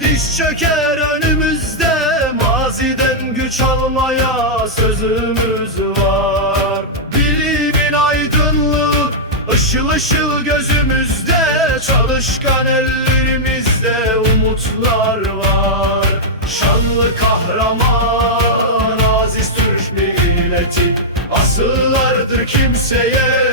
diz çöker önümüzde. Maziden güç almaya sözümüz var. Bilimin aydınlığı ışıl ışıl gözümüzde. Çalışkan ellerimizde umutlar var. Şanlı kahraman aziz Türk milleti. Asıllardır kimseye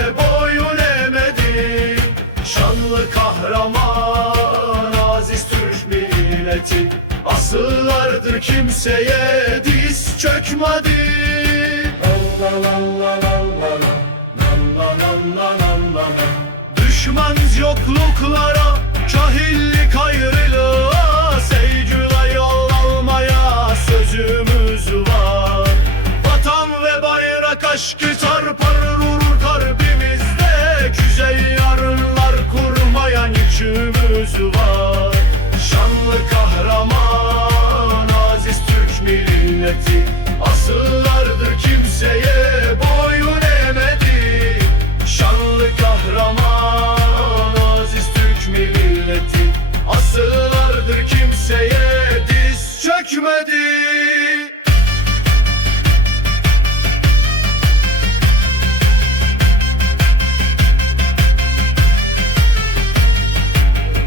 la la la la la Düşman yokluklara, cahillik ayrılığa Sevgüle yol almaya sözümüz var. Vatan ve bayrak aşkı çarpar vurur kalbimizde. Güzel yarınlar kurmaya yükümüz var diz çökmedi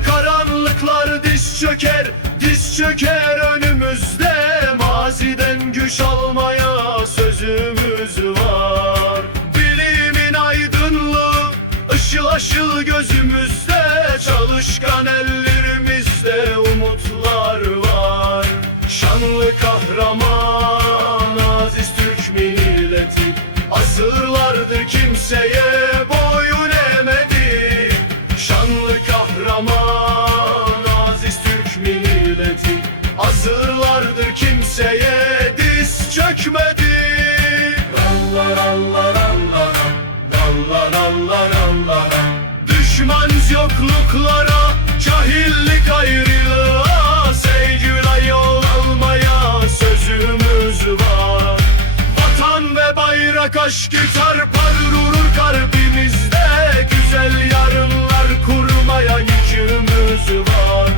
Karanlıklar diz çöker, diz çöker önümüzde. Maziden güç almaya sözümüz var. Bilimin aydınlığı, ışıl ışıl gözümüzde. Çalışkan ellerimizde Şanlı kahraman aziz Türk milleti. Asırlardır kimseye boyun eğmedi. Şanlı kahraman aziz Türk milleti. Asırlardır kimseye diz çökmedi. Allah Allah Allah Allah Allah Allah Düşman yokluklara aşkı çarpar vurur kalbimizde. Güzel yarınlar kurmaya yükümüz var.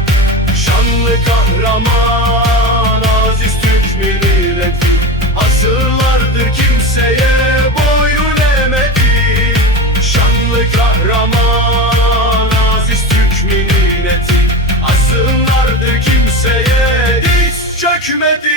Şanlı kahraman aziz Türk milleti. Asırlardır kimseye boyun eğmedi. Şanlı kahraman aziz Türk milleti. Asırlardır kimseye diz çökmedi